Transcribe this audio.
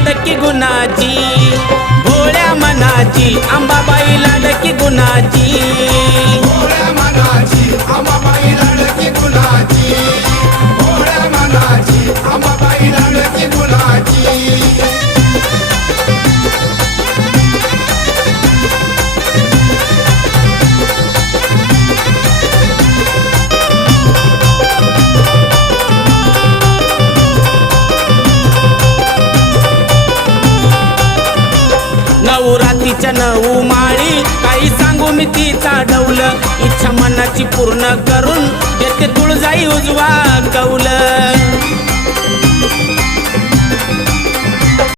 लाडकी गुणाची, भोळ्या मनाची अंबाबाई लाडकी गुणाची, भोळ्या मनाची अंबाबाई लाडकी गुणाची, भोळ्या मनाची अंबाबाई लाडकी गुणाची. नऊ रातीच्या नऊ माळी काही सांगू मी तिचा डौल, इच्छा मनाची पूर्ण करून येते तुळजाई उजवा कौल.